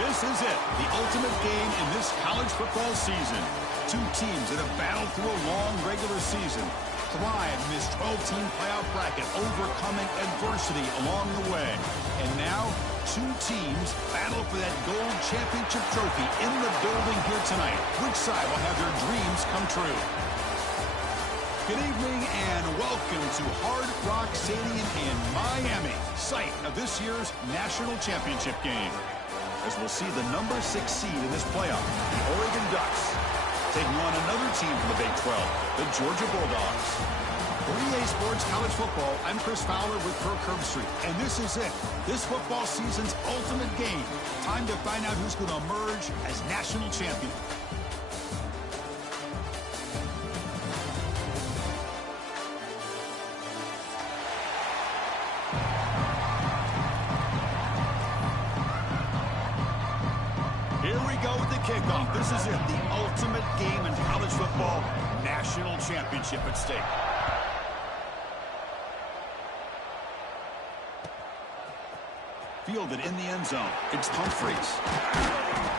This is it, the ultimate game in this college football season. Two teams that have battled through a long regular season, thrived in this 12-team playoff bracket, overcoming adversity along the way. And now, two teams battle for that gold championship trophy in the building here tonight. Which side will have their dreams come true? Good evening and welcome to Hard Rock Stadium in Miami, site of this year's national championship game. As we'll see the number 6 seed in this playoff, the Oregon Ducks, taking on another team from the Big 12, the Georgia Bulldogs. For EA Sports College Football, I'm Chris Fowler with Kirk Herbstreit, and this is it, this football season's ultimate game. Time to find out who's going to emerge as national champion. Kickoff. This is it, the ultimate game in college football, national championship at stake. Fielded in the end zone. It's Humphreys.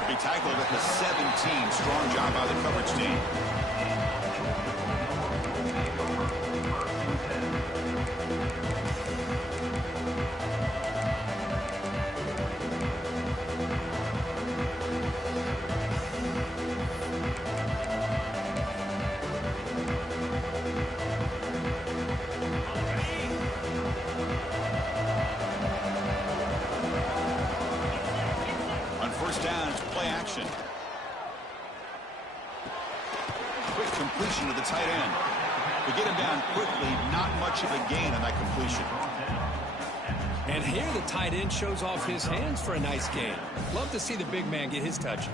He tackled at the 17. Strong job by the coverage team. Quick completion to the tight end. To get him down quickly, not much of a gain on that completion. And here the tight end shows off his hands for a nice gain. Love to see the big man get his touches.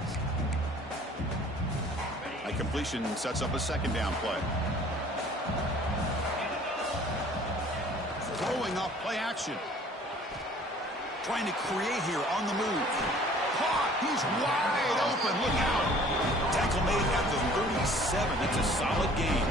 That completion sets up a second down play. Throwing off play action. Trying to create here on the move. Caught. He's wide open. Look out. Tackle made at the 37. That's a solid gain.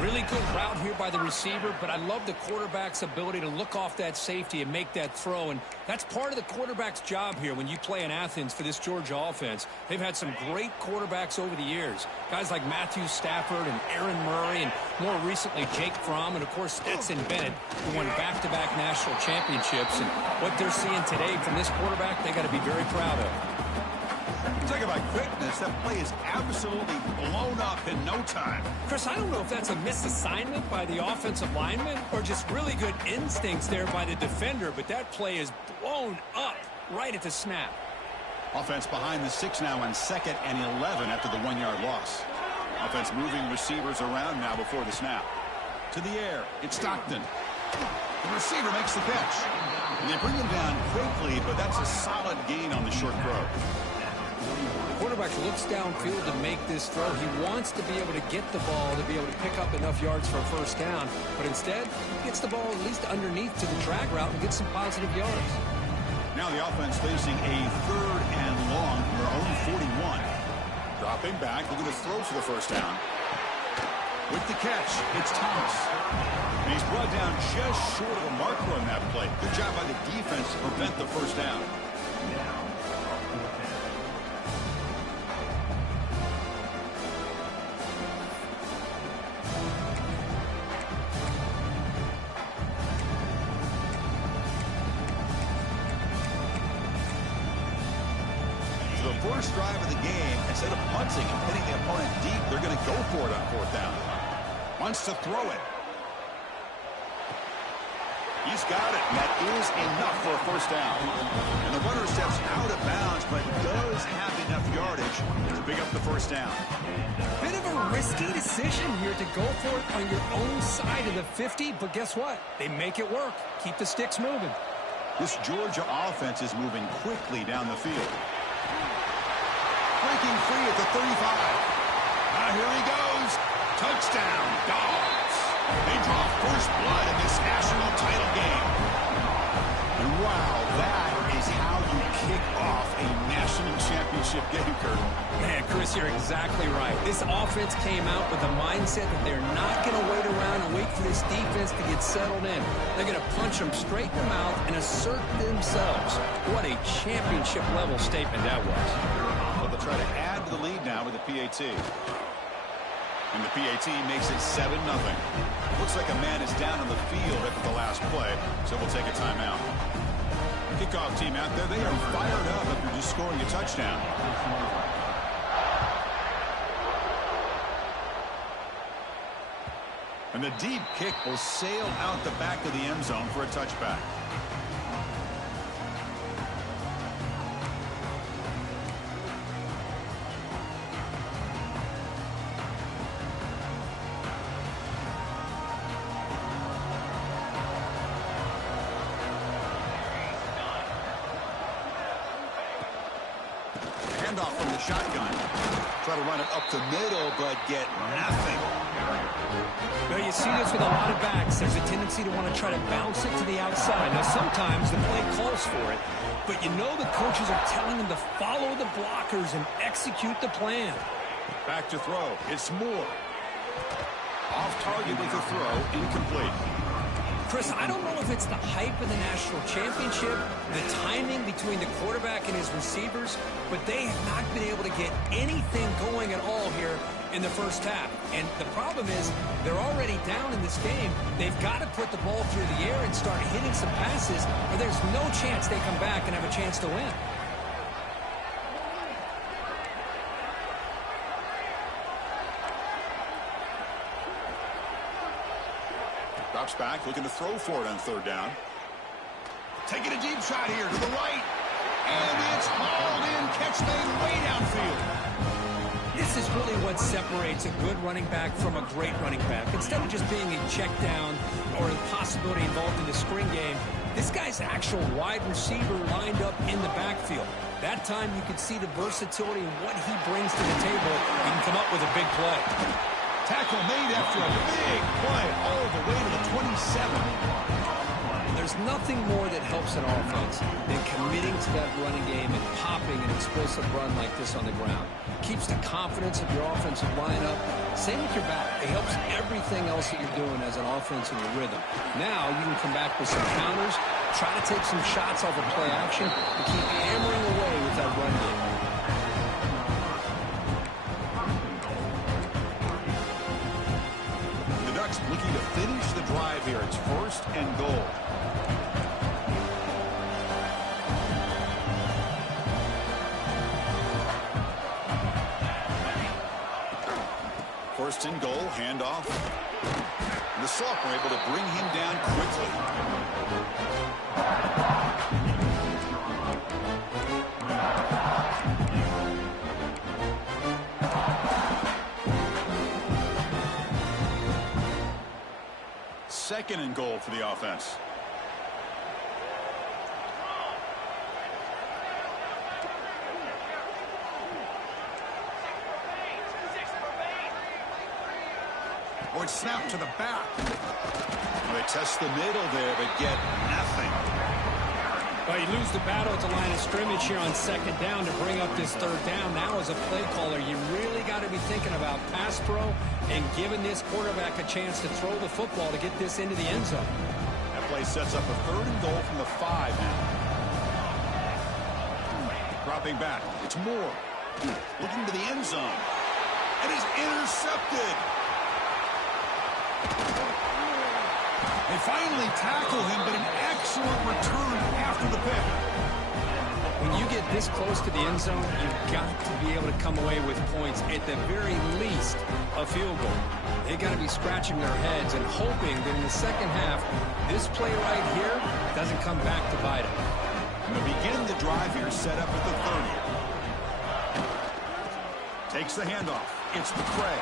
Really good route here by the receiver, but I love the quarterback's ability to look off that safety and make that throw. And that's part of the quarterback's job here when you play in Athens for this Georgia offense. They've had some great quarterbacks over the years. Guys like Matthew Stafford and Aaron Murray, and more recently Jake Fromm, and of course Stetson Bennett, who won back-to-back national championships. And what they're seeing today from this quarterback, they got to be very proud of. Talk about quickness. That play is absolutely blown up in no time. Chris, I don't know if that's a misassignment by the offensive lineman or just really good instincts there by the defender, but that play is blown up right at the snap. Offense behind the 6 now on 2nd and 11 after the 1-yard loss. Offense moving receivers around now before the snap. To the air, it's Stockton. The receiver makes the catch. And they bring him down quickly, but that's a solid gain on the short throw. The quarterback looks downfield to make this throw. He wants to be able to get the ball to be able to pick up enough yards for a first down, but instead he gets the ball at least underneath to the drag route and gets some positive yards. Now the offense facing a 3rd and long from their own 41. Dropping back, looking to throw for the first down. With the catch, it's Thomas. And he's brought down just short of a marker on that play. Good job by the defense to prevent the first down. First drive of the game, instead of punting and hitting the opponent deep, they're going to go for it on 4th down. Wants to throw it. He's got it. That is enough for a first down. And the runner steps out of bounds, but does have enough yardage to pick up the first down. Bit of a risky decision here to go for it on your own side of the 50, but guess what? They make it work. Keep the sticks moving. This Georgia offense is moving quickly down the field. Breaking free at the 35. Now here he goes. Touchdown, Dogs. They draw first blood in this national title game. And wow, that is how you kick off a national championship championship game, Kurt. Man, Chris, you're exactly right. This offense came out with the mindset that they're not going to wait around and wait for this defense to get settled in. They're going to punch them straight in the mouth and assert themselves. What a championship-level statement that was. Well, they'll try to add to the lead now with the PAT. And the PAT makes it 7-0. Looks like a man is down on the field after the last play, so we'll take a timeout. Kickoff team out there, they are fired up after just scoring a touchdown. And the deep kick will sail out the back of the end zone for a touchback. Handoff from the shotgun. Try to run it up the middle, but get nothing. Well, you see this with a lot of backs. There's a tendency to want to try to bounce it to the outside. Now, sometimes the play calls for it, but you know the coaches are telling them to follow the blockers and execute the plan. Back to throw. It's Moore. Off target with a throw. Incomplete. Chris, I don't know if it's the hype of the national championship, the timing between the quarterback and his receivers, but they have not been able to get anything going at all here in the first half. And the problem is they're already down in this game. They've got to put the ball through the air and start hitting some passes, or there's no chance they come back and have a chance to win. Drops back, looking to throw for it on third down. Taking a deep shot here to the right. And it's hauled in. Catch made way downfield. This is really what separates a good running back from a great running back. Instead of just being a check down or a possibility involved in the screen game, this guy's actual wide receiver lined up in the backfield. That time you can see the versatility and what he brings to the table. He can come up with a big play. Tackle made after a big play all the way to the 27. There's nothing more that helps an offense than committing to that running game and popping an explosive run like this on the ground. Keeps the confidence of your offensive lineup. Same with your back. It helps everything else that you're doing as an offense in your rhythm. Now you can come back with some counters, try to take some shots off of play action, and keep hammering away with that run game. Looking to finish the drive here. It's 1st and goal. First and goal, handoff. And the sophomore able to bring him down quickly. Second and goal for the offense. Oh, it's snapped to the back. They test the middle there, but get nothing. Well, you lose the battle at the line of scrimmage here on second down to bring up this third down. Now, as a play caller, you really got to be thinking about pass pro and giving this quarterback a chance to throw the football to get this into the end zone. That play sets up a 3rd and goal from the 5 now. Dropping back. It's Moore. Looking to the end zone. And he's intercepted. They finally tackle him, but an excellent return after the pick. When you get this close to the end zone, you've got to be able to come away with points, at the very least, a field goal. They got to be scratching their heads and hoping that in the second half, this play right here doesn't come back to bite them. And they begin the drive here, set up at the 30. Takes the handoff. It's McCray.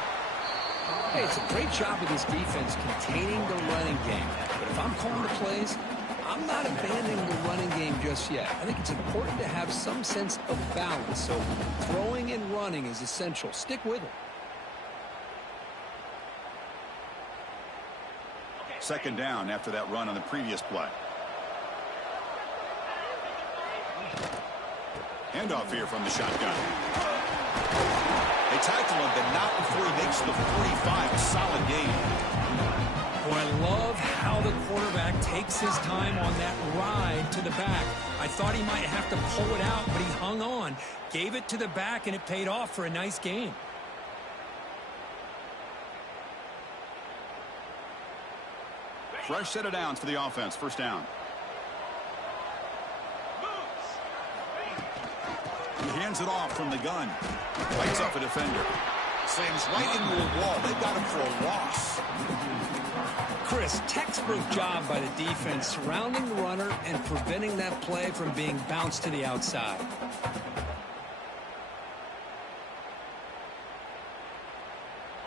Hey, it's a great job of this defense containing the running game. But if I'm calling the plays, I'm not abandoning the running game just yet. I think it's important to have some sense of balance. So throwing and running is essential. Stick with it. Second down after that run on the previous play. Handoff here from the shotgun. They tackle him, but not before he makes the 45. A solid gain. Boy, I love how the quarterback takes his time on that ride to the back. I thought he might have to pull it out, but he hung on, gave it to the back, and it paid off for a nice gain. Fresh set of downs for the offense. First down. He hands it off from the gun. Lights up a defender. Slams right into a wall. They got him for a loss. Chris, textbook job by the defense surrounding the runner and preventing that play from being bounced to the outside.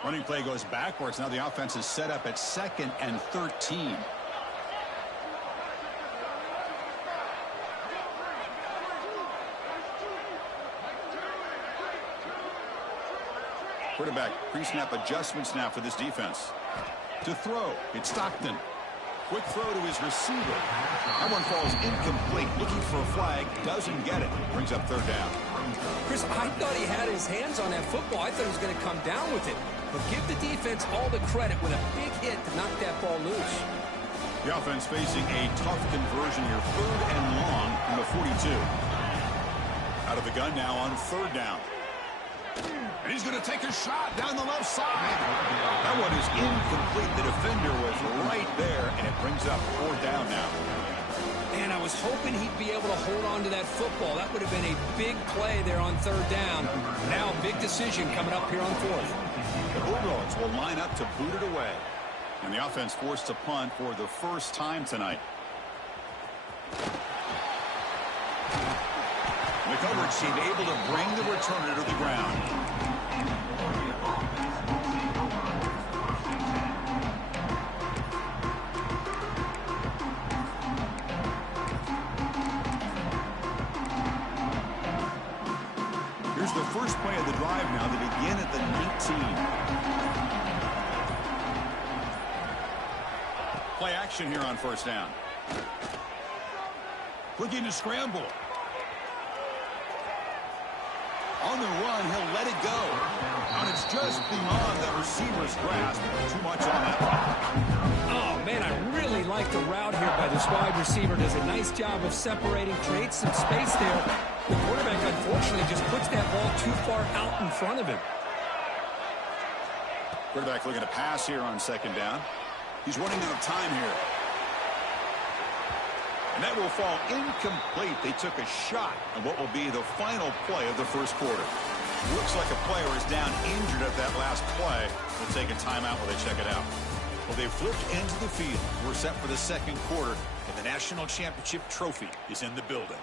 Running play goes backwards. Now the offense is set up at 2nd and 13. Quarterback pre-snap adjustments now for this defense. To throw, it's Stockton. Quick throw to his receiver. That one falls incomplete. Looking for a flag, doesn't get it. Brings up 3rd down. Chris, I thought he had his hands on that football. I thought he was going to come down with it. But give the defense all the credit with a big hit to knock that ball loose. The offense facing a tough conversion here. 3rd and long from the 42. Out of the gun now on 3rd down. And he's going to take a shot down the left side. That one is incomplete. The defender was right there, and it brings up 4th down now. And I was hoping he'd be able to hold on to that football. That would have been a big play there on 3rd down. Now big decision coming up here on 4th. The Bulldogs will line up to boot it away. And the offense forced to punt for the first time tonight. The coverage team able to bring the returner to the ground. Here's the first play of the drive now. They begin at the 19. Play action here on 1st down. Looking to scramble. On the run, he'll let it go. And it's just beyond the receiver's grasp. Too much on that one. Oh, man, I really like the route here by this wide receiver. Does a nice job of separating, creates some space there. The quarterback, unfortunately, just puts that ball too far out in front of him. Quarterback looking to pass here on 2nd down. He's running out of time here. And that will fall incomplete. They took a shot on what will be the final play of the first quarter. Looks like a player is down injured at that last play. We'll take a timeout while they check it out. Well, they've flipped into the field. We're set for the 2nd quarter, and the national championship trophy is in the building.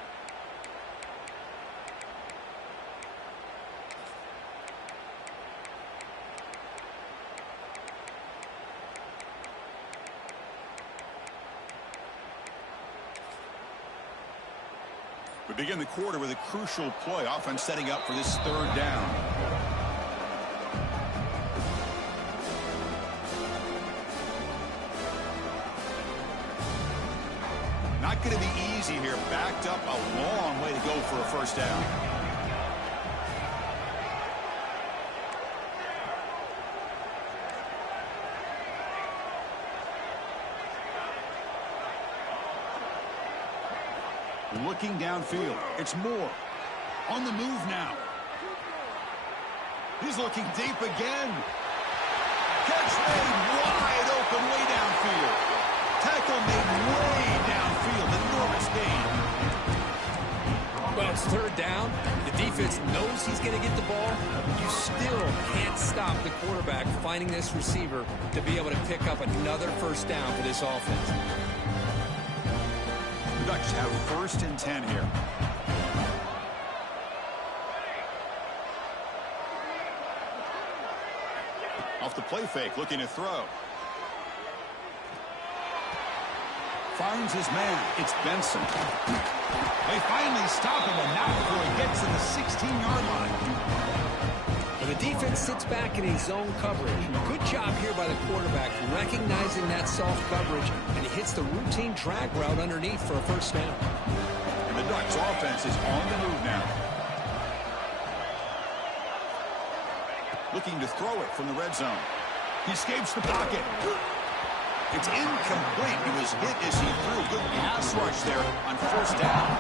We begin the quarter with a crucial play. Offense setting up for this 3rd down. Not going to be easy here. Backed up a long way to go for a 1st down. Looking downfield. It's Moore. On the move now. He's looking deep again. Catch made wide open way downfield. Tackle made way downfield. Enormous gain. Well, it's 3rd down. The defense knows he's going to get the ball. You still can't stop the quarterback finding this receiver to be able to pick up another 1st down for this offense. Ducks have 1st and 10 here. Off the play fake, looking to throw. Finds his man. It's Benson. They finally stop him, and not before he gets to the 16-yard line. Well, the defense sits back in a zone coverage. Good job here by the quarterback, recognizing that soft coverage, and he hits the routine drag route underneath for a 1st down. And the Ducks offense is on the move now. looking to throw it from the red zone. He escapes the pocket. It's incomplete. He was hit as he threw. Good pass rush there on first down.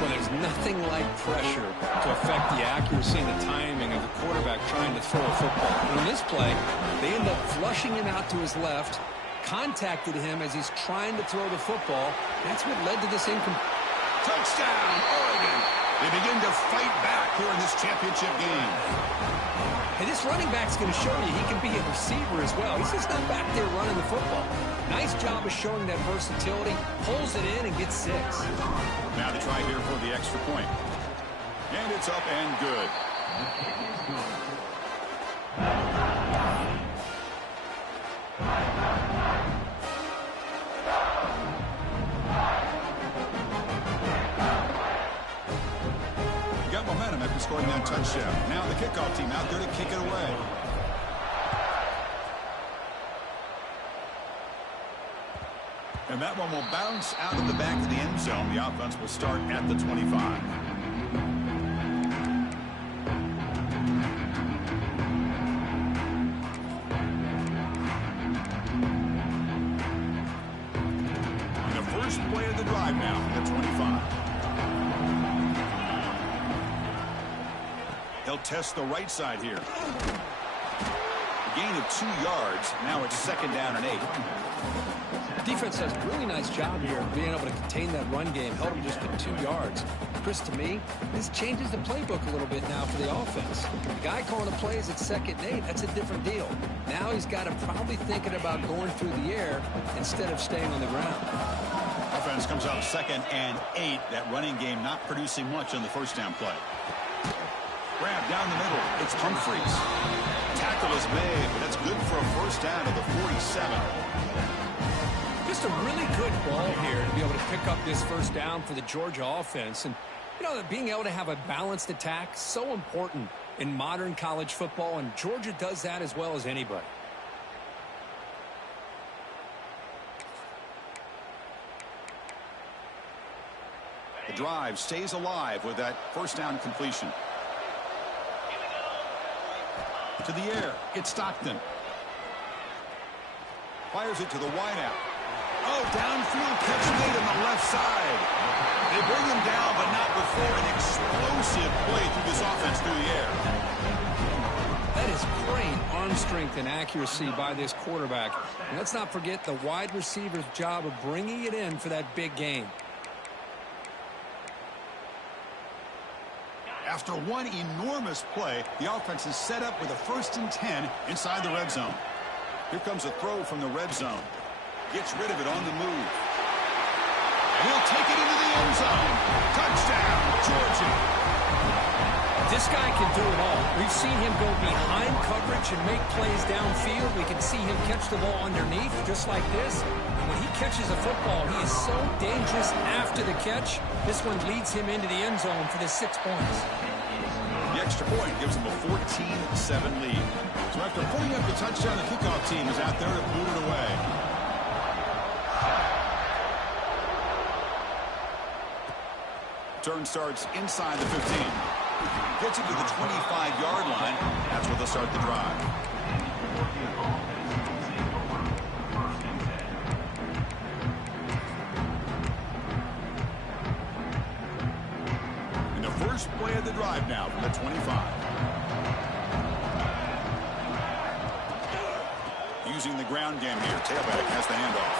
Well, there's nothing like pressure to affect the accuracy and the timing of the quarterback trying to throw a football. And in this play, they end up flushing him out to his left, contacted him as he's trying to throw the football. That's what led to this incomplete. Touchdown, Oregon. They begin to fight back here in this championship game. Hey, this running back's going to show you he can be a receiver as well. He's just not back there running the football. Nice job of showing that versatility. Pulls it in and gets 6. Now they try here for the extra point. And it's up and good. Got momentum after scoring that touchdown. Now the kickoff team out there to kick it away. And that one will bounce out of the back of the end zone. The offense will start at the 25. And the first play of the drive now from the 25. He'll test the right side here. A gain of 2 yards. Now it's 2nd down and 8. Defense does a really nice job here of being able to contain that run game, held him just to 2 yards. Chris, to me, this changes the playbook a little bit now for the offense. The guy calling the plays at 2nd and 8, that's a different deal. Now he's got him probably thinking about going through the air instead of staying on the ground. Offense comes out 2nd and 8. That running game not producing much on the first down play. Grab down the middle. It's Humphreys. Tackle is made, but that's good for a first down to the 47. Just a really good ball here to be able to pick up this first down for the Georgia offense. And, you know, being able to have a balanced attack, so important in modern college football, and Georgia does that as well as anybody. The drive stays alive with that first down completion. To the air, it's Stockton. Fires it to the wideout. Oh, downfield catch made on the left side. They bring him down, but not before an explosive play through this offense through the air. That is great arm strength and accuracy by this quarterback. And let's not forget the wide receiver's job of bringing it in for that big game. After one enormous play, the offense is set up with a 1st and 10 inside the red zone. Here comes a throw from the red zone. Gets rid of it on the move. And he'll take it into the end zone. Touchdown, Georgia. This guy can do it all. We've seen him go behind coverage and make plays downfield. We can see him catch the ball underneath just like this. And when he catches a football, he is so dangerous after the catch. This one leads him into the end zone for the 6 points. The extra point gives them a 14-7 lead. So after putting up the touchdown, the kickoff team is out there to boot it away. Turn starts inside the 15. Gets it to the 25-yard line. That's where they'll start the drive. And the first play of the drive now from the 25. Using the ground game here. Tailback has the handoff.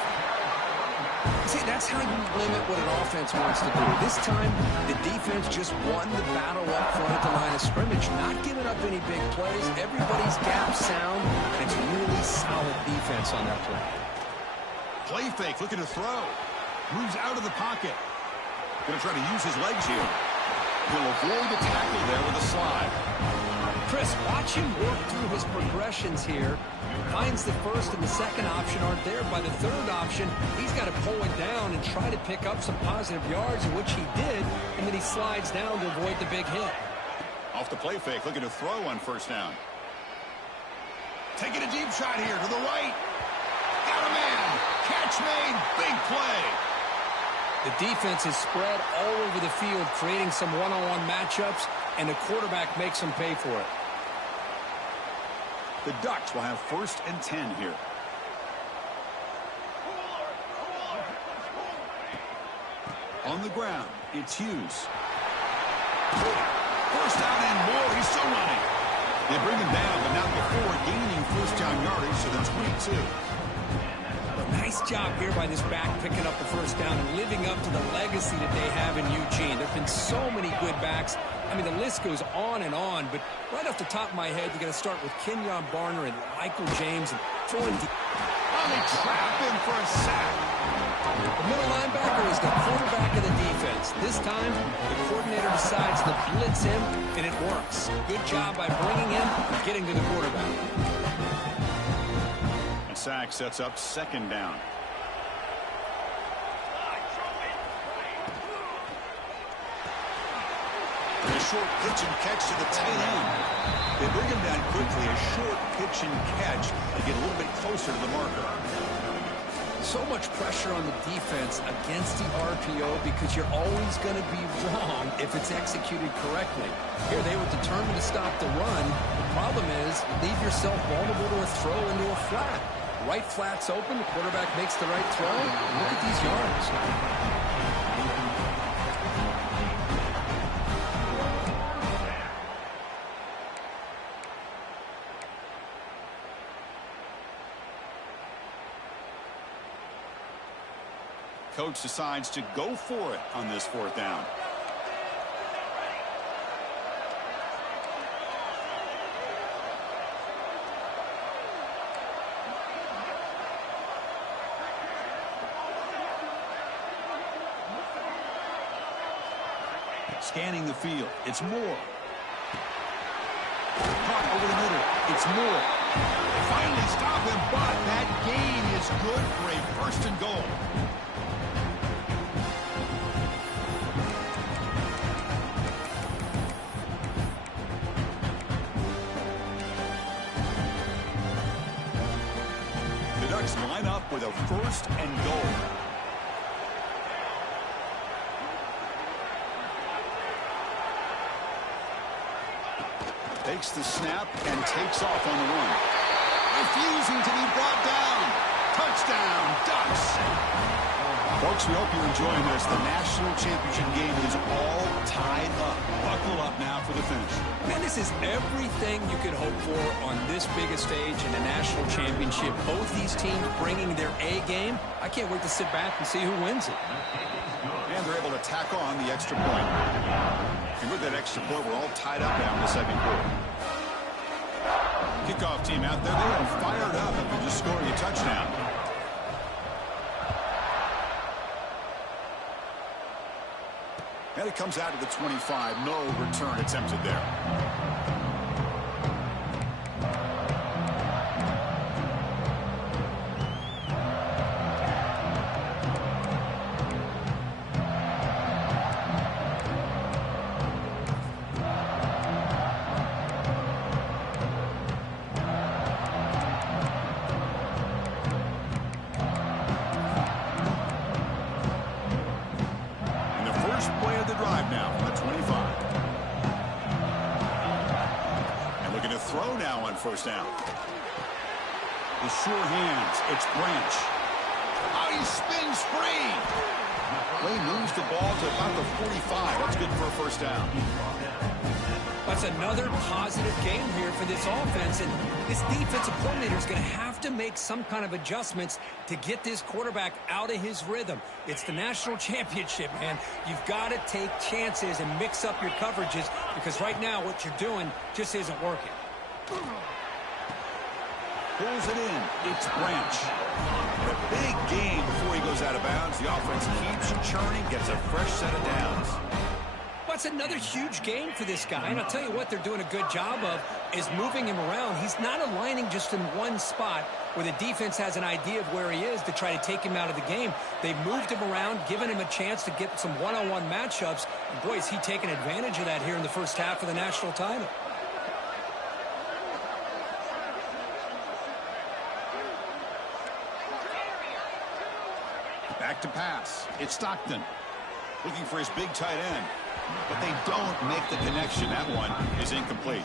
See, that's how you limit what an offense wants to do. This time, the defense just won the battle up front at the line of scrimmage, not giving up any big plays. Everybody's gap sound. It's really solid defense on that play. Play fake, looking to throw. Moves out of the pocket. Going to try to use his legs here. He'll avoid the tackle there with a slide. Chris, watch him work through his progressions here. Finds the first and the second option aren't there. By the third option, he's got to pull it down and try to pick up some positive yards, which he did, and then he slides down to avoid the big hit. Off the play fake, looking to throw on first down. Taking a deep shot here to the right. Got a man. Catch made. Big play. The defense is spread all over the field, creating some one-on-one matchups, and the quarterback makes them pay for it. The Ducks will have 1st and 10 here. On the ground, it's Hughes. 1st down and more. He's still running. They bring him down, but not before gaining 1st down yardage to the 22. Nice job here by this back picking up the 1st down and living up to the legacy that they have in Eugene. There have been so many good backs. I mean, the list goes on, but right off the top of my head, you're going to start with Kenyon Barner and Michael James and throwing deep. Oh, they trap him for a sack. The middle linebacker is the quarterback of the defense. This time, the coordinator decides to blitz him, and it works. Good job by bringing him and getting to the quarterback. A sack sets up 2nd down. And a short pitch and catch to the tight end. They bring him down quickly. A short pitch and catch to get a little bit closer to the marker. So much pressure on the defense against the RPO because you're always going to be wrong if it's executed correctly. Here they were determined to stop the run. The problem is you leave yourself vulnerable to a throw into a flat. Right flat's open. The quarterback makes the right throw. Look at these yards. Coach decides to go for it on this 4th down. Scanning the field. It's Moore. Caught over the middle. It's Moore. They finally stop him, but that gain is good for a 1st and goal. The Ducks line up with a 1st and goal. Takes the snap and takes off on the run. Refusing to be brought down. Touchdown, Ducks. Folks, we hope you're enjoying this. The national championship game is all tied up. Buckle up now for the finish. Man, this is everything you could hope for on this biggest stage in the national championship. Both these teams bringing their A game. I can't wait to sit back and see who wins it. And they're able to tack on the extra point. And with that extra point, we're all tied up now in the 2nd quarter. Kickoff team out there, they are fired up after just scoring a touchdown. And it comes out to the 25. No return attempted there. First down. The sure hands. It's Branch. Oh, he spins free. Well, he moves the ball to about the 45. That's good for a 1st down. That's another positive game here for this offense. And this defensive coordinator is going to have to make some kind of adjustments to get this quarterback out of his rhythm. It's the national championship, man. You've got to take chances and mix up your coverages because right now what you're doing just isn't working. Pulls it in. It's Branch. A big game before he goes out of bounds. The offense keeps churning, gets a fresh set of downs. That's another huge game for this guy. And I'll tell you what they're doing a good job of is moving him around. He's not aligning just in one spot where the defense has an idea of where he is to try to take him out of the game. They've moved him around, given him a chance to get some one-on-one matchups. And boy, is he taking advantage of that here in the first half of the national title. Back to pass. It's Stockton looking for his big tight end. But they don't make the connection. That one is incomplete.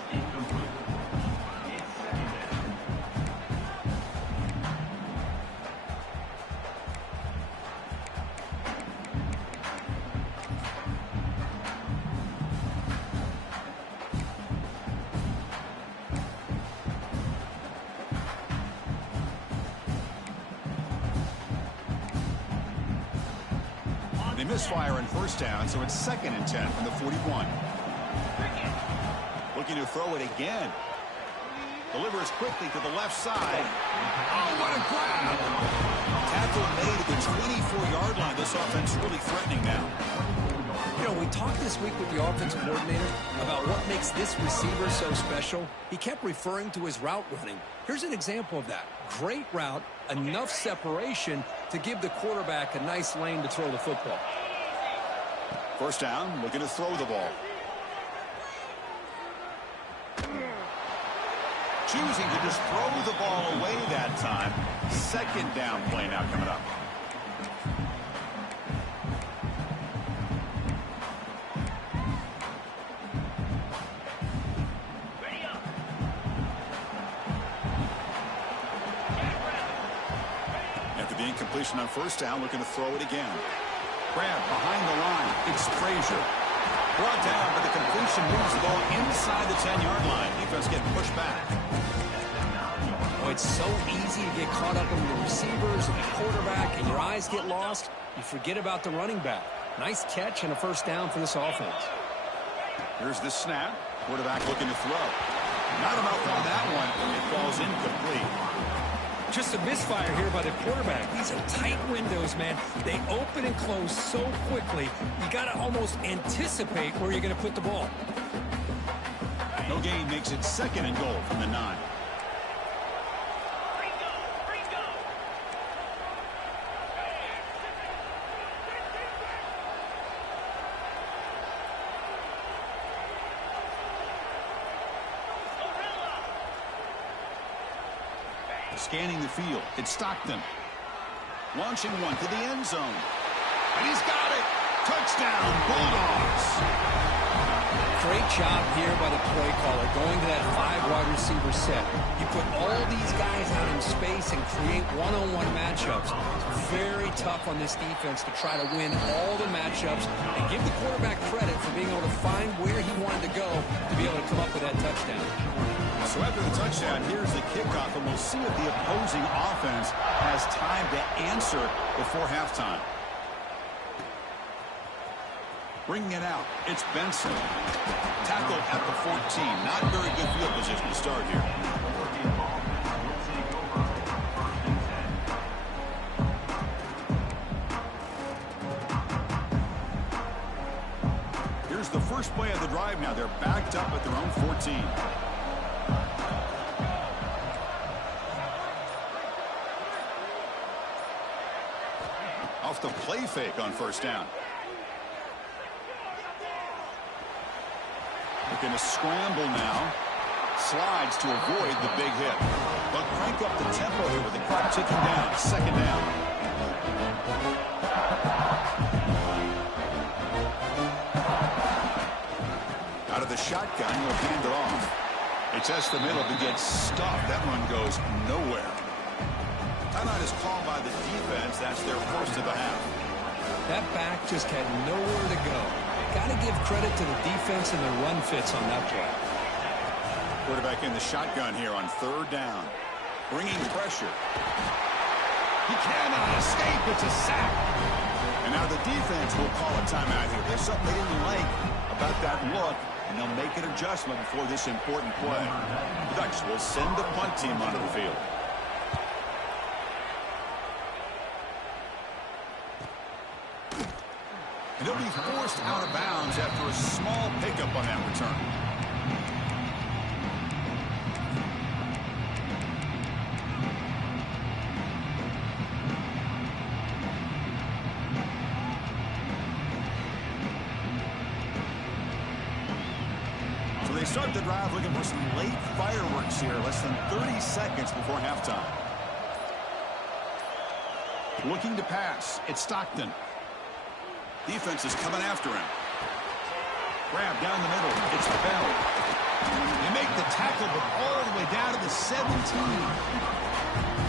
misfire on first down, so it's 2nd and 10 from the 41. Looking to throw it again. Delivers quickly to the left side. Oh, what a grab! Tackle made at the 24-yard line. This offense really threatening now. You know, we talked this week with the offensive coordinator about what makes this receiver so special. He kept referring to his route running. Here's an example of that. Great route, enough separation to give the quarterback a nice lane to throw the football. First down, looking to throw the ball. Choosing to just throw the ball away that time. 2nd down play now coming up. After the incompletion on first down, looking to throw it again. Grab behind the line. It's Frazier. Brought down, but the completion moves the ball inside the 10-yard line. Defense getting pushed back. Oh, it's so easy to get caught up in the receivers and the quarterback, and your eyes get lost. You forget about the running back. Nice catch and a first down for this offense. Here's the snap. Quarterback looking to throw. Not enough on that one. It falls incomplete. Just a misfire here by the quarterback. These are tight windows, man. They open and close so quickly. You got to almost anticipate where you're going to put the ball. No gain makes it 2nd and goal from the 9. Scanning the field. It's Stockton. Launching one to the end zone. And he's got it. Touchdown, Bulldogs. Great job here by the play caller going to that 5-wide receiver set. You put all these guys out in space and create one-on-one matchups. It's very tough on this defense to try to win all the matchups and give the quarterback credit for being able to find where he wanted to go to be able to come up with that touchdown. So after the touchdown, here's the kickoff, and we'll see if the opposing offense has time to answer before halftime. Bringing it out, it's Benson. Tackle at the 14. Not very good field position to start here. Here's the first play of the drive now. They're backed up at their own 14. Off the play fake on first down. Looking to scramble now. Slides to avoid the big hit. But crank up the tempo here with the clock ticking down. 2nd down. Out of the shotgun, he'll hand it off. It's Estimiddle who gets stuffed. That one goes nowhere. Timeout is called by the defense. That's their first of the half. That back just had nowhere to go. Got to give credit to the defense and the run fits on that play. Quarterback in the shotgun here on 3rd down. Bringing pressure. He cannot escape. It's a sack. And now the defense will call a timeout here. There's something they didn't like about that look, and they'll make an adjustment before this important play. The Ducks will send the punt team onto the field. And he'll be forced out of bounds after a small pickup on that return. So they start the drive looking for some late fireworks here, less than 30 seconds before halftime. Looking to pass, it's Stockton. Defense is coming after him. Grab down the middle. It's Bell. They make the tackle, but all the way down to the 17.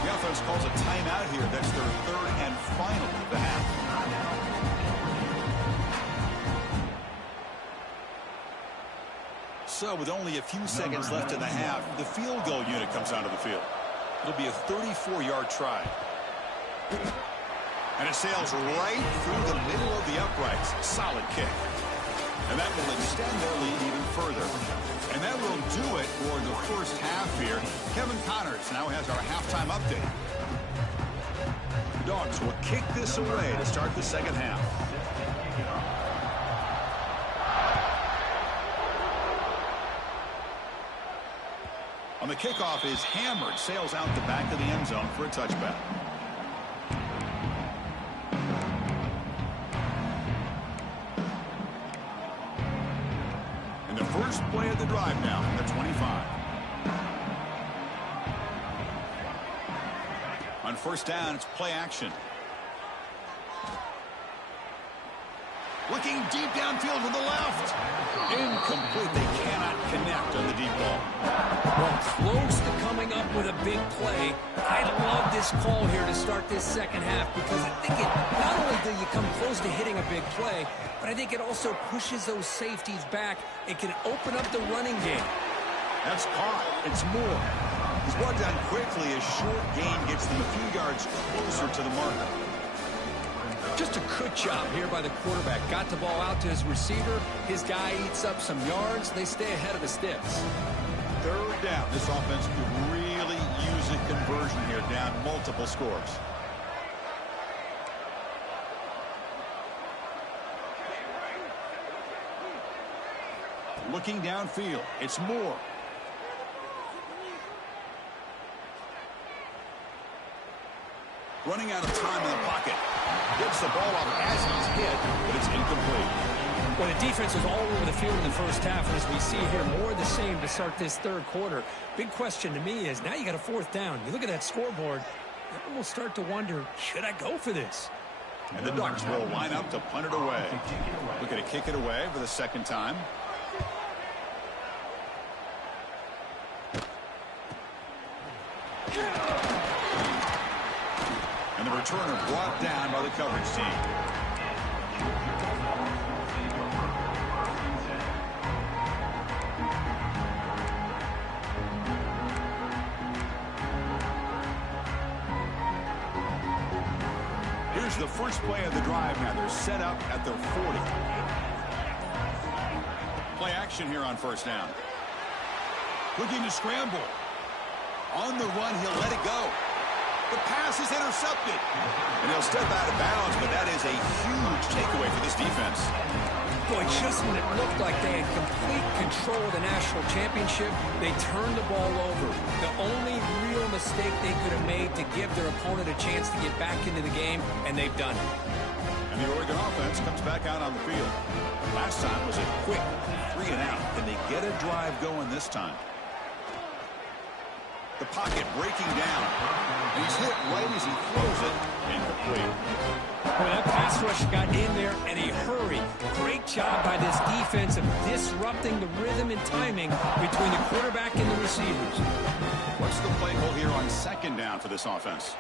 The offense calls a timeout here. That's their 3rd and final of the half. So with only a few seconds left in the half, the field goal unit comes onto the field. It'll be a 34-yard try. And it sails right through the middle of the uprights. Solid kick. And that will extend their lead even further. And that will do it for the first half here. Kevin Connors now has our halftime update. The Dogs will kick this away to start the second half. On the kickoff is hammered, sails out the back of the end zone for a touchback. And the first play of the drive now from the 25. On first down, it's play action. Looking deep downfield to the left. Incomplete. They cannot connect on the deep ball. Well, close to coming up with a big play. I love this call here to start this second half because I think it not only do you come close to hitting a big play, but I think it also pushes those safeties back. It can open up the running game. That's caught. It's Moore. He's brought down quickly as short gain gets them a few yards closer to the marker. Just a good job here by the quarterback. Got the ball out to his receiver. His guy eats up some yards. They stay ahead of the sticks. Third down. This offense could really use a conversion here, down multiple scores. Looking downfield. It's Moore. Running out of time in the pocket. Gets the ball off as he's hit, but it's incomplete. Well, the defense was all over the field in the first half, and as we see here, more of the same to start this third quarter. Big question to me is, now you got a fourth down. You look at that scoreboard, you almost start to wonder, should I go for this? And the Ducks will line up to punt it away. Look at it, kick it away for the second time. And the returner brought down by the coverage team. Here's the first play of the drive now. They're set up at their 40. Play action here on first down. Looking to scramble. On the run, he'll let it go. The pass is intercepted. And he'll step out of bounds, but that is a huge takeaway for this defense. Boy, just when it looked like they had complete control of the national championship, they turned the ball over. The only real mistake they could have made to give their opponent a chance to get back into the game, and they've done it. And the Oregon offense comes back out on the field. Last time was a quick 3 and out. Can they get a drive going this time? The pocket breaking down. And he's hit right as he throws it. Incomplete. Boy, that pass rush got in there in a hurry. Great job by this defense of disrupting the rhythm and timing between the quarterback and the receivers. What's the play call here on second down for this offense?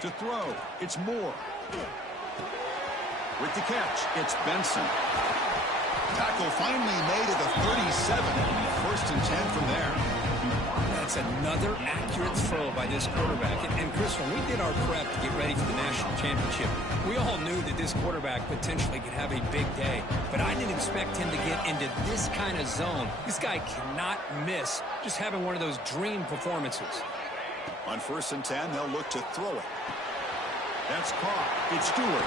To throw, it's Moore. With the catch, it's Benson. Tackle finally made at the 37. First and 10 from there. That's another accurate throw by this quarterback. And Chris, when we did our prep to get ready for the national championship, we all knew that this quarterback potentially could have a big day. But I didn't expect him to get into this kind of zone. This guy cannot miss just having one of those dream performances. On first and 10, they'll look to throw it. That's caught. It's Stewart.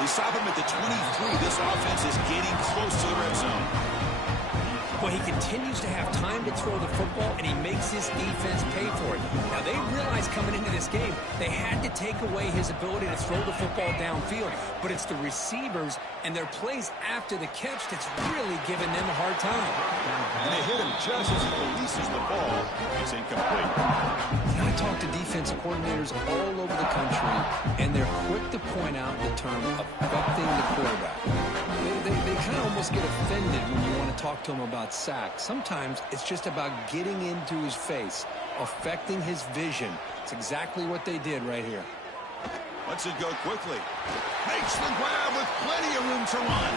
They stop him at the 23. This offense is getting close to the red zone. Well, he continues to have time to throw the football, and he makes his defense pay for it. Now, they realized coming into this game, they had to take away his ability to throw the football downfield. But it's the receivers and their plays after the catch that's really giving them a hard time. And they hit him just as he releases the ball. It's incomplete. Now, I talk to defensive coordinators all over the country, and they're quick to point out the term affecting the quarterback. They kind of almost get offended when you want to talk to them about sacks. Sometimes it's just about getting into his face, affecting his vision. It's exactly what they did right here. Lets it go quickly. Makes the grab with plenty of room to run.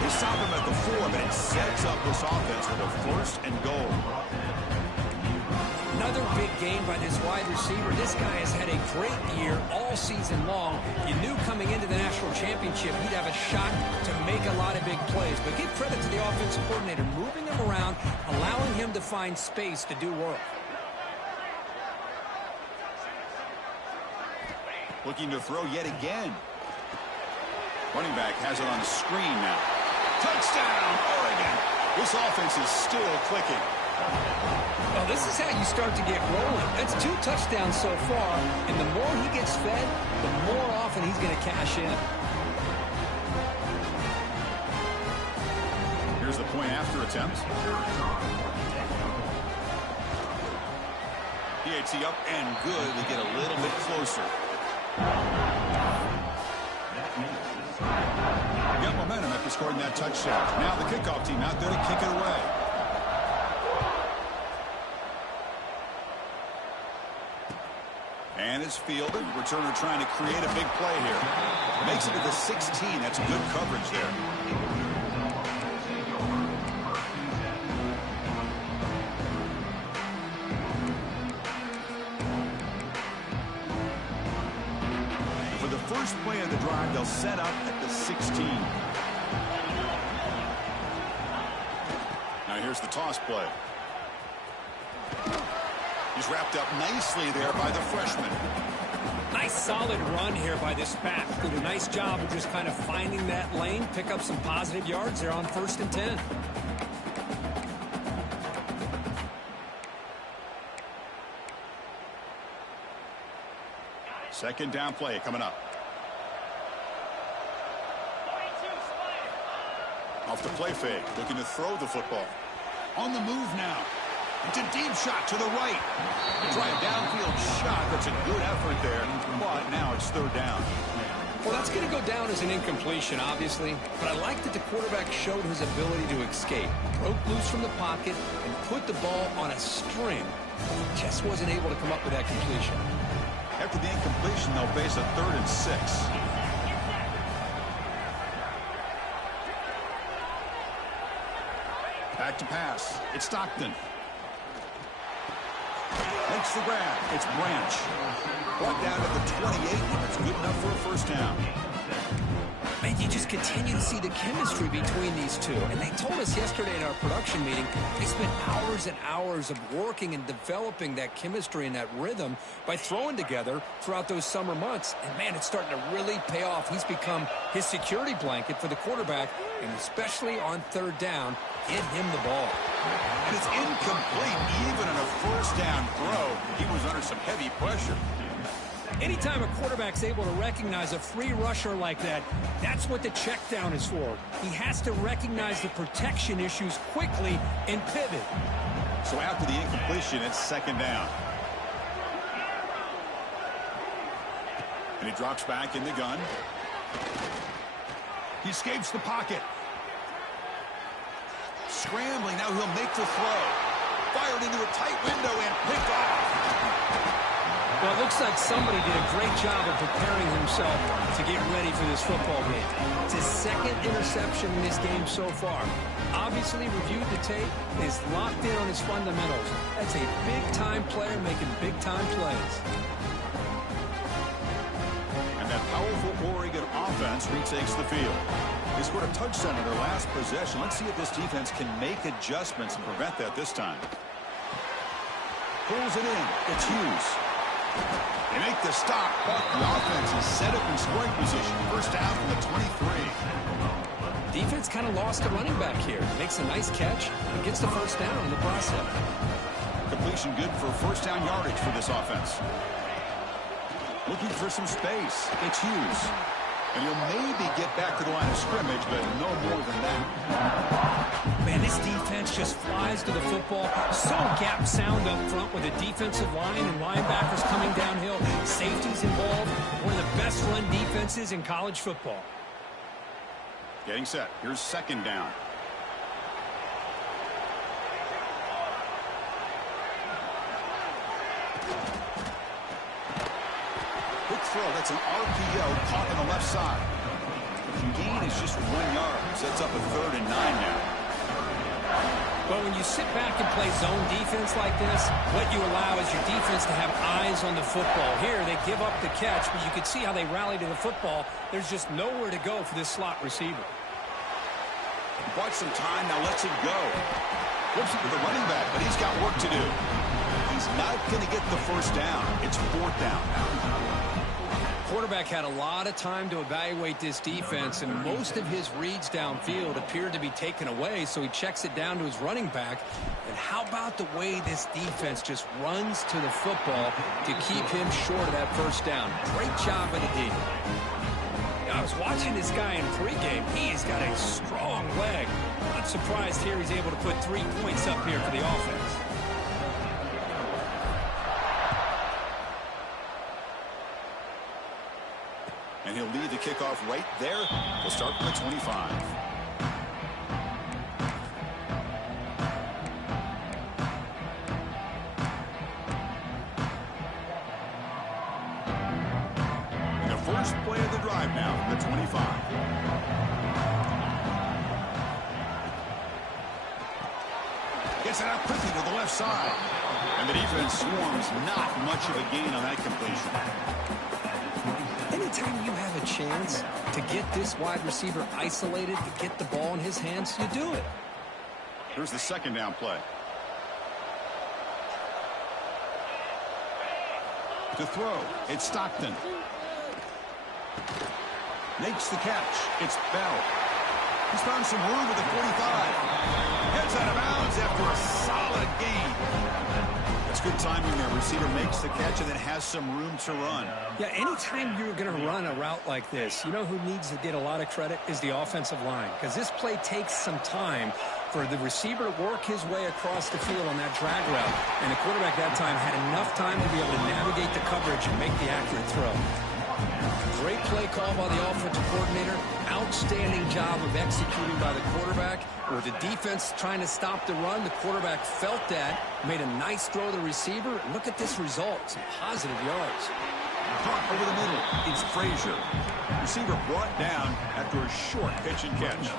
They stop him at the 4, but it sets up this offense with a first and goal. Another big game by this wide receiver. This guy has had a great year all season long. You knew coming into the national championship he'd have a shot to make a lot of big plays. But give credit to the offensive coordinator, moving him around, allowing him to find space to do work. Looking to throw yet again. Running back has it on the screen now. Touchdown, Oregon. This offense is still clicking. Well, this is how you start to get rolling. That's 2 touchdowns so far, and the more he gets fed, the more often he's going to cash in. Here's the point after attempt. PAT up and good. We get a little bit closer. Got momentum after scoring that touchdown. Now the kickoff team out there to kick it away. And it's fielded. Returner trying to create a big play here. Makes it to the 16. That's good coverage there. For the first play of the drive, they'll set up at the 16. Now here's the toss play. He's wrapped up nicely there by the freshman. Nice solid run here by this back. Did a nice job of just kind of finding that lane, pick up some positive yards there on 1st and 10. Second down play coming up. Off the play fake, looking to throw the football. On the move now. It's a deep shot to the right. Try a downfield shot. That's a good effort there. But now it's 3rd down. Well, that's going to go down as an incompletion, obviously. But I like that the quarterback showed his ability to escape. Broke loose from the pocket and put the ball on a string. Just wasn't able to come up with that completion. After the incompletion, they'll face a 3rd and 6. Back to pass. It's Stockton. Makes the grab. It's Branch. Brought down to the 28. That's good enough for a first down. Man, you just continue to see the chemistry between these two. And they told us yesterday in our production meeting, they spent hours and hours of working and developing that chemistry and that rhythm by throwing together throughout those summer months. And, man, it's starting to really pay off. He's become his security blanket for the quarterback, and especially on 3rd down, give him the ball. And it's incomplete. Even in a first down throw, he was under some heavy pressure. Anytime a quarterback's able to recognize a free rusher like that, that's what the check down is for. He has to recognize the protection issues quickly and pivot. So after the incompletion, it's 2nd down. And he drops back in the gun. He escapes the pocket. Scrambling, now he'll make the throw. Fired into a tight window and picked off. Well, it looks like somebody did a great job of preparing himself to get ready for this football game. It's his 2nd interception in this game so far. Obviously reviewed the tape, is locked in on his fundamentals. That's a big-time player making big-time plays. And that powerful Oregon offense retakes the field. They scored a touchdown in their last possession. Let's see if this defense can make adjustments and prevent that this time. Pulls it in. It's Hughes. They make the stop, but the offense is set up in scoring position. First down from the 23. Defense kind of lost a running back here. Makes a nice catch and gets the first down in the process. Completion good for first down yardage for this offense. Looking for some space. It's Hughes. And he'll maybe get back to the line of scrimmage, but no more than that. Man, this defense just flies to the football. So gap sound up front with a defensive line and linebackers coming downhill. Safeties involved. One of the best run defenses in college football. Getting set. Here's 2nd down. Quick throw. That's an RPO caught on the left side. The gain is just 1 yard. Sets up a 3rd and 9 now. But when you sit back and play zone defense like this, what you allow is your defense to have eyes on the football. Here, they give up the catch, but you can see how they rally to the football. There's just nowhere to go for this slot receiver. Bought some time, now lets it go. Flips it to the running back, but he's got work to do. He's not going to get the first down. It's 4th down. Quarterback had a lot of time to evaluate this defense, and most of his reads downfield appeared to be taken away, so he checks it down to his running back. And how about the way this defense just runs to the football to keep him short of that first down? Great job by the D. Now, I was watching this guy in pregame. He's got a strong leg. Not surprised here he's able to put 3 points up here for the offense. And he'll lead the kickoff right there. We'll start from the 25. And the first play of the drive now from the 25. Gets it out quickly to the left side. And the defense swarms. Not much of a gain on that completion. Anytime you have a chance to get this wide receiver isolated, to get the ball in his hands, you do it. Here's the 2nd down play. To throw, it's Stockton. Makes the catch. It's Bell. He's found some room at the 45. Heads out of bounds after a solid gain. That's good timing there. Receiver makes the catch and then has some room to run. Yeah, anytime you're going to run a route like this, you know who needs to get a lot of credit is the offensive line, because this play takes some time for the receiver to work his way across the field on that drag route, and the quarterback that time had enough time to be able to navigate the coverage and make the accurate throw. Great play call by the offensive coordinator. Outstanding job of executing by the quarterback. With the defense trying to stop the run, the quarterback felt that, made a nice throw to the receiver. Look at this result. Some positive yards. Caught over the middle. It's Frazier. Receiver brought down after a short pitch and catch.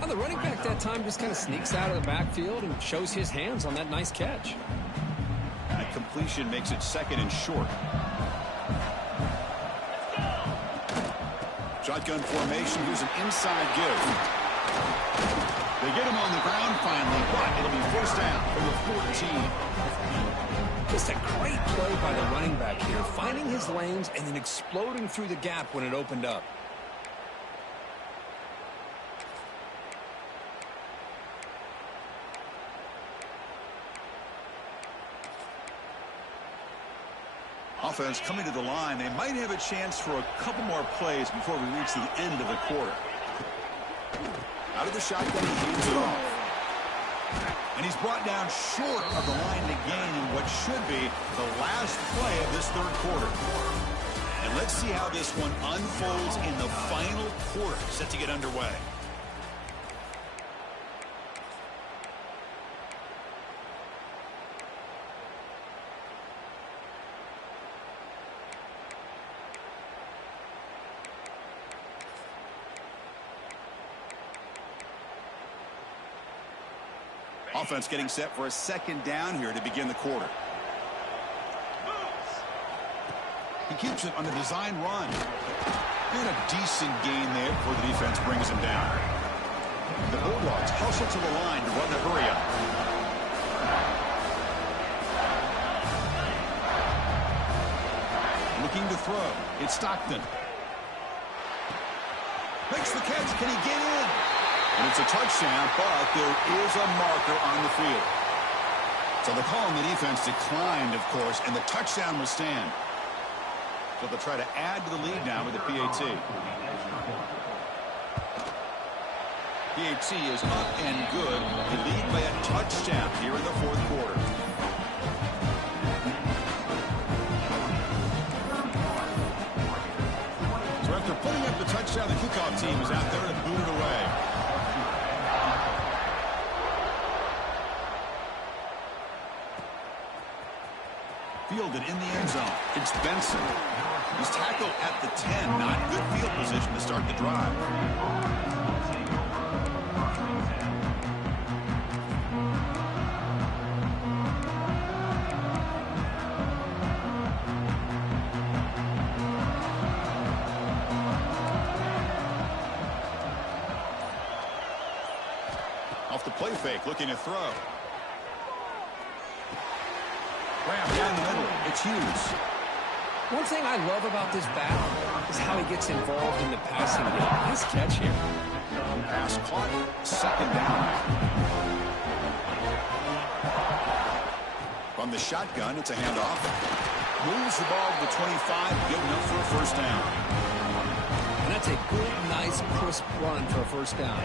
Well, the running back that time just kind of sneaks out of the backfield and shows his hands on that nice catch. That completion makes it 2nd and short. Shotgun formation. Here's an inside give. They get him on the ground finally, but it'll be 1st down for the 14. Just a great play by the running back here, finding his lanes and then exploding through the gap when it opened up. Offense coming to the line. They might have a chance for a couple more plays before we reach the end of the quarter. Out of the shotgun, he hands it off. And he's brought down short of the line to gain in what should be the last play of this 3rd quarter. And let's see how this one unfolds in the final quarter, set to get underway. Offense getting set for a 2nd down here to begin the quarter. He keeps it on the design run. And a decent gain there before the defense brings him down. The Bulldogs hustle to the line to run the hurry up. Looking to throw. It's Stockton. Makes the catch. Can he get in? And it's a touchdown, but there is a marker on the field. So the call on the defense declined, of course, and the touchdown will stand. So they'll try to add to the lead now with the PAT. PAT is up and good. They lead by a touchdown here in the 4th quarter. So after putting up the touchdown, the kickoff team is out there to boot it away. Fielded in the end zone. It's Benson. He's tackled at the 10. Not good field position to start the drive. Off the play fake, looking to throw. Grab down the middle. It's Hughes. One thing I love about this battle is how he gets involved in the passing game. Nice catch here. Pass caught. Second down. From the shotgun, it's a handoff. Moves the ball to the 25, good enough for a first down. And that's a good, nice, crisp run for a first down.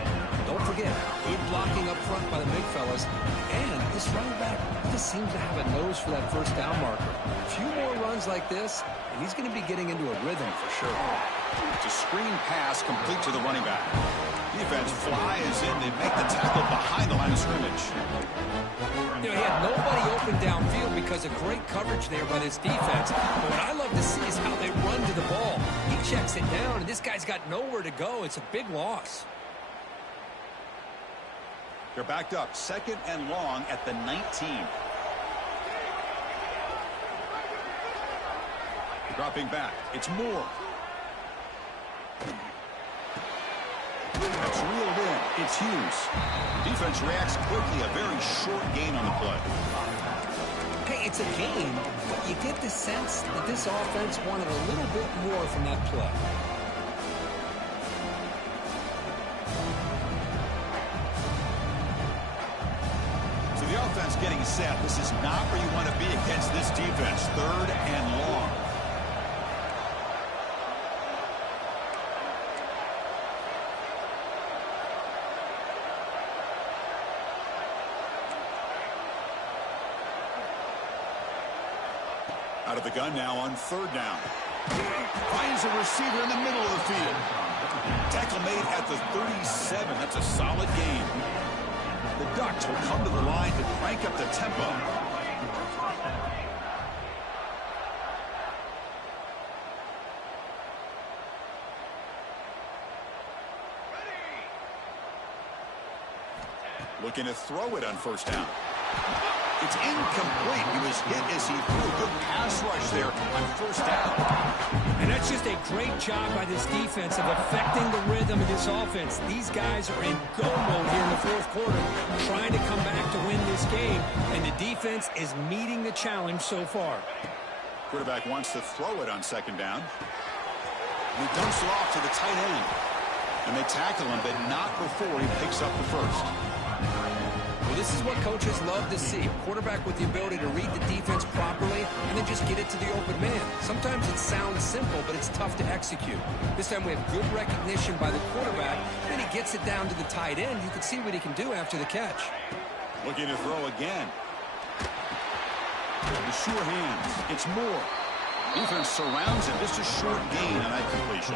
Don't forget, good blocking up front by the big fellas. And this running back just seems to have a nose for that first down marker. A few more runs like this, and he's going to be getting into a rhythm for sure. It's a screen pass complete to the running back. Defense flies in. They make the tackle behind the line of scrimmage. You know, he had nobody open downfield because of great coverage there by this defense. But what I love to see is how they run to the ball. He checks it down, and this guy's got nowhere to go. It's a big loss. They're backed up. Second and long at the 19. Dropping back. It's Moore. That's reeled in. It's Hughes. Defense reacts quickly. A very short gain on the play. Hey, it's a game, but you get the sense that this offense wanted a little bit more from that play. So the offense getting set. This is not where you want to be against this defense. Third and long. Out of the gun now on third down. Finds a receiver in the middle of the field. Tackle made at the 37. That's a solid gain. The Ducks will come to the line to crank up the tempo. Looking to throw it on first down. It's incomplete. He was hit as he threw a good pass rush there on first down. And that's just a great job by this defense of affecting the rhythm of this offense. These guys are in go mode here in the fourth quarter, trying to come back to win this game, and the defense is meeting the challenge so far. Quarterback wants to throw it on second down. He dumps it off to the tight end. And they tackle him, but not before he picks up the first. Well, this is what coaches love to see. A quarterback with the ability to read the defense properly and then just get it to the open man. Sometimes it sounds simple, but it's tough to execute. This time we have good recognition by the quarterback. Then he gets it down to the tight end. You can see what he can do after the catch. Looking to throw again. The sure hands. It's Moore. Defense surrounds him. Just a short gain on that completion.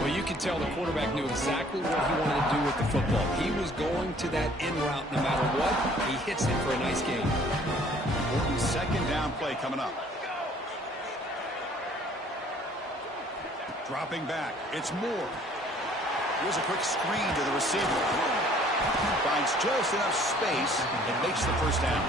Well, you can tell the quarterback knew exactly what he wanted to do with the football. He was going to that in route no matter what. He hits it for a nice gain. Important second down play coming up. Dropping back. It's Moore. Here's a quick screen to the receiver. Finds just enough space and makes the first down.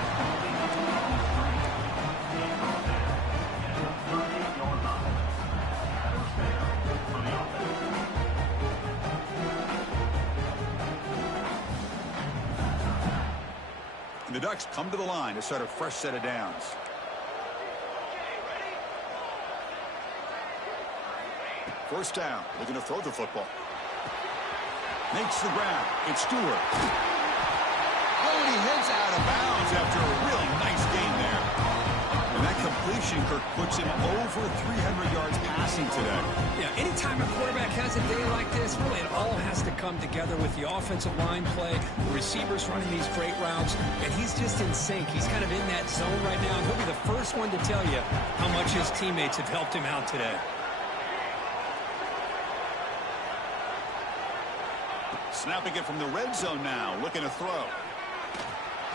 And the Ducks come to the line to start a fresh set of downs. First down, looking to throw the football. Makes the grab. It's Stewart. Oh, and he heads out of bounds after a really nice game there. And that completion, Kirk, puts him over 300 yards passing today. Yeah, anytime a quarterback has a day like this, really it all has to come together with the offensive line play, the receivers running these great routes, and he's just in sync. He's kind of in that zone right now, and he'll be the first one to tell you how much his teammates have helped him out today. Snapping it from the red zone now, looking to throw.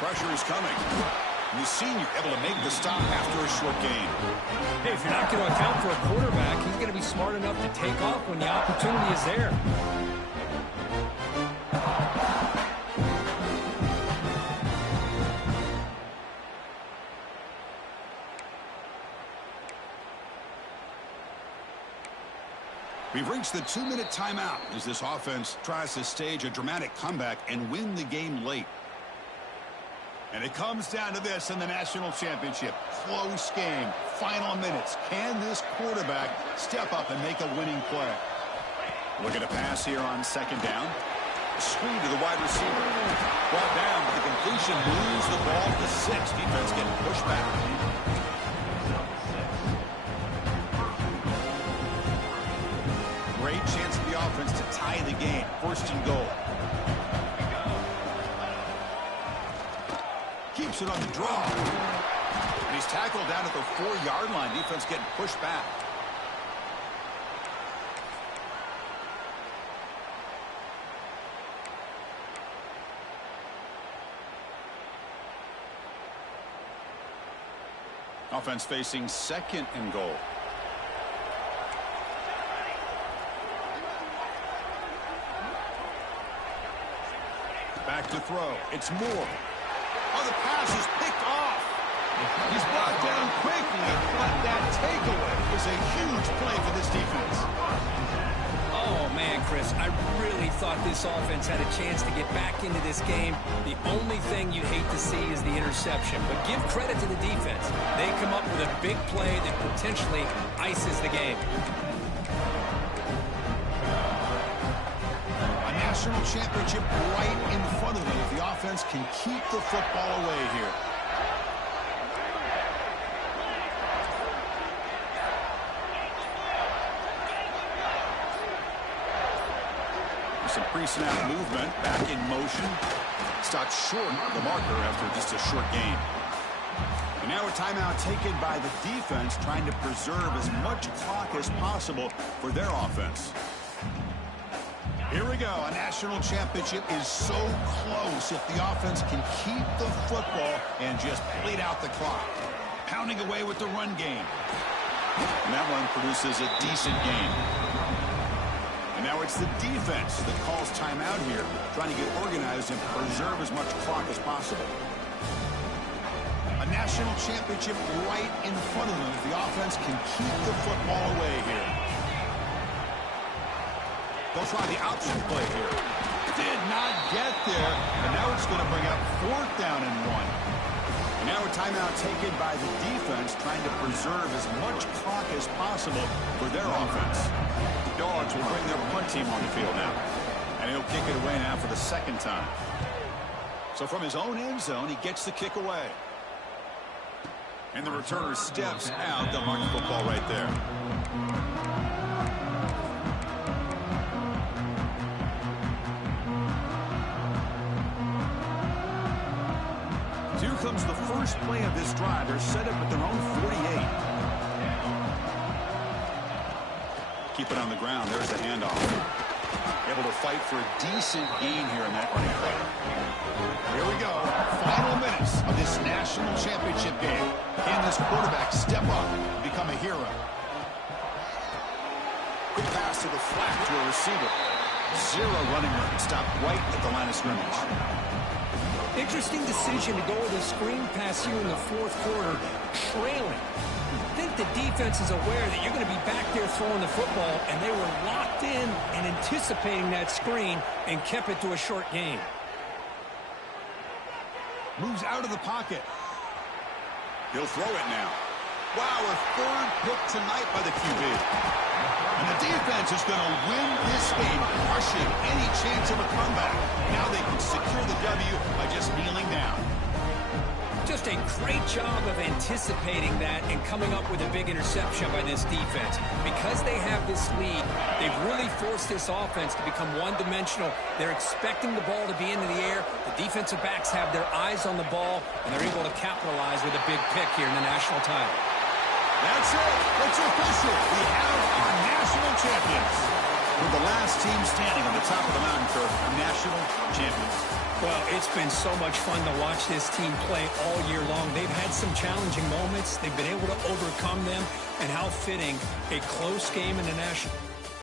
Pressure is coming. The senior able to make the stop after a short gain. Hey, if you're not going to account for a quarterback, he's going to be smart enough to take off when the opportunity is there. We've reached the 2-minute timeout as this offense tries to stage a dramatic comeback and win the game late. And it comes down to this in the national championship. Close game, final minutes. Can this quarterback step up and make a winning play? Look at a pass here on second down. Screen to the wide receiver. Brought down, but the completion moves the ball to 6. Defense getting pushed back. Great chance for the offense to tie the game. First and goal. Keeps it on the draw. And he's tackled down at the 4-yard line. Defense getting pushed back. Offense facing second and goal. Back to throw. It's Moore. Oh, the pass is picked off. He's brought down quickly, but that takeaway is a huge play for this defense. Oh, man, Chris, I really thought this offense had a chance to get back into this game. The only thing you'd hate to see is the interception. But give credit to the defense. They come up with a big play that potentially ices the game. National championship right in front of them if the offense can keep the football away here. Some pre-snap movement, back in motion. Stopped short of the marker after just a short gain. And now a timeout taken by the defense, trying to preserve as much clock as possible for their offense. Here we go. A national championship is so close if the offense can keep the football and just bleed out the clock. Pounding away with the run game. And that one produces a decent gain. And now it's the defense that calls timeout here, trying to get organized and preserve as much clock as possible. A national championship right in front of them if the offense can keep the football away here. They'll try the option play here. Did not get there, and now it's going to bring up 4th down and 1. And now a timeout taken by the defense, trying to preserve as much clock as possible for their offense. The Dogs will bring their punt team on the field now. And he'll kick it away now for the 2nd time. So from his own end zone, he gets the kick away. And the returner steps out. They'll mark the football right there. Here comes the first play of this drive. They're set up at their own 48. Keep it on the ground. There's the handoff. Able to fight for a decent gain here in that running play. Here we go. Final minutes of this national championship game. Can this quarterback step up and become a hero? Quick pass to the flat to a receiver. 0 running room. Stopped right at the line of scrimmage. Interesting decision to go with a screen pass here in the 4th quarter, trailing. I think the defense is aware that you're going to be back there throwing the football, and they were locked in and anticipating that screen and kept it to a short gain. Moves out of the pocket. He'll throw it now. Wow, a 3rd pick tonight by the QB. And the defense is going to win this game, crushing any chance of a comeback. Now they can secure the W by just kneeling down. Just a great job of anticipating that and coming up with a big interception by this defense. Because they have this lead, they've really forced this offense to become one-dimensional. They're expecting the ball to be into the air. The defensive backs have their eyes on the ball, and they're able to capitalize with a big pick here in the national title. That's it. It's official. We have our national champions. with the last team standing on the top of the mountain for national champions. Well, it's been so much fun to watch this team play all year long. They've had some challenging moments. They've been able to overcome them. And how fitting, a close game in the national.